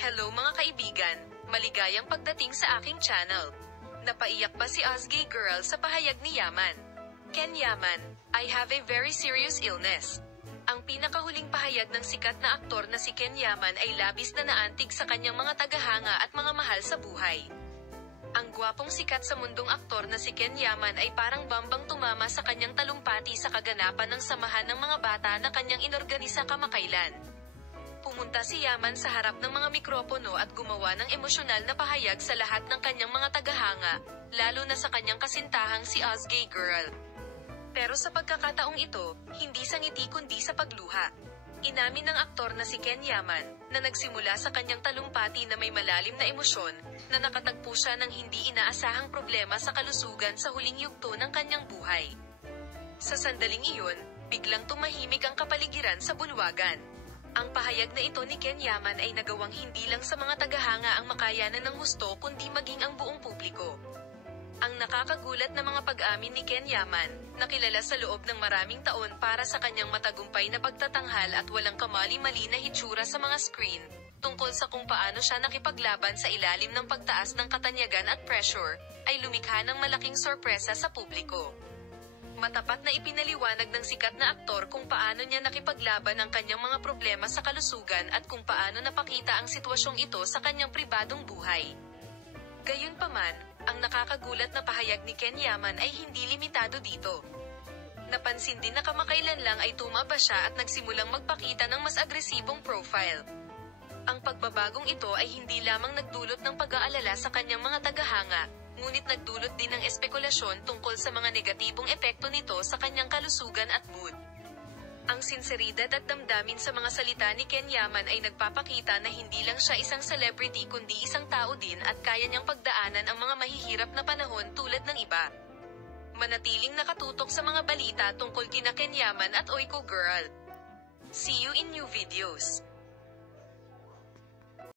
Hello mga kaibigan, maligayang pagdating sa aking channel. Napaiyak ba si Ozgay Girl sa pahayag ni Yaman? Ken Yaman, I have a very serious illness. Ang pinakahuling pahayag ng sikat na aktor na si Ken Yaman ay labis na naantig sa kanyang mga tagahanga at mga mahal sa buhay. Ang gwapong sikat sa mundong aktor na si Ken Yaman ay parang bambang tumama sa kanyang talumpati sa kaganapan ng samahan ng mga bata na kanyang inorganisa kamakailan. Pumunta si Yaman sa harap ng mga mikropono at gumawa ng emosyonal na pahayag sa lahat ng kanyang mga tagahanga, lalo na sa kanyang kasintahang si Ozgay Girl. Pero sa pagkakataong ito, hindi sa ngiti kundi sa pagluha. Inamin ng aktor na si Ken Yaman, na nagsimula sa kanyang talumpati na may malalim na emosyon, na nakatagpo siya ng hindi inaasahang problema sa kalusugan sa huling yugto ng kanyang buhay. Sa sandaling iyon, biglang tumahimik ang kapaligiran sa bulwagan. Ang pahayag na ito ni Ken Yaman ay nagawang hindi lang sa mga tagahanga ang makayanan ng husto kundi maging ang buong publiko. Ang nakakagulat na mga pag-amin ni Ken Yaman, na kilala sa loob ng maraming taon para sa kanyang matagumpay na pagtatanghal at walang kamali-mali na hitsura sa mga screen, tungkol sa kung paano siya nakipaglaban sa ilalim ng pagtaas ng katanyagan at pressure, ay lumikha ng malaking sorpresa sa publiko. Matapat na ipinaliwanag ng sikat na aktor kung paano niya nakipaglaban ang kanyang mga problema sa kalusugan at kung paano napakita ang sitwasyong ito sa kanyang pribadong buhay. Gayunpaman, ang nakakagulat na pahayag ni Ken Yaman ay hindi limitado dito. Napansin din na kamakailan lang ay tumaba siya at nagsimulang magpakita ng mas agresibong profile. Ang pagbabagong ito ay hindi lamang nagdulot ng pag-aalala sa kanyang mga tagahanga, ngunit nagdulot din ng espekulasyon tungkol sa mga negatibong epekto nito sa kanyang kalusugan at mood. Ang sinseridad at damdamin sa mga salita ni Ken Yaman ay nagpapakita na hindi lang siya isang celebrity kundi isang tao din at kaya niyang pagdaanan ang mga mahihirap na panahon tulad ng iba. Manatiling nakatutok sa mga balita tungkol kina Ken Yaman at Ozgay Girl. See you in new videos.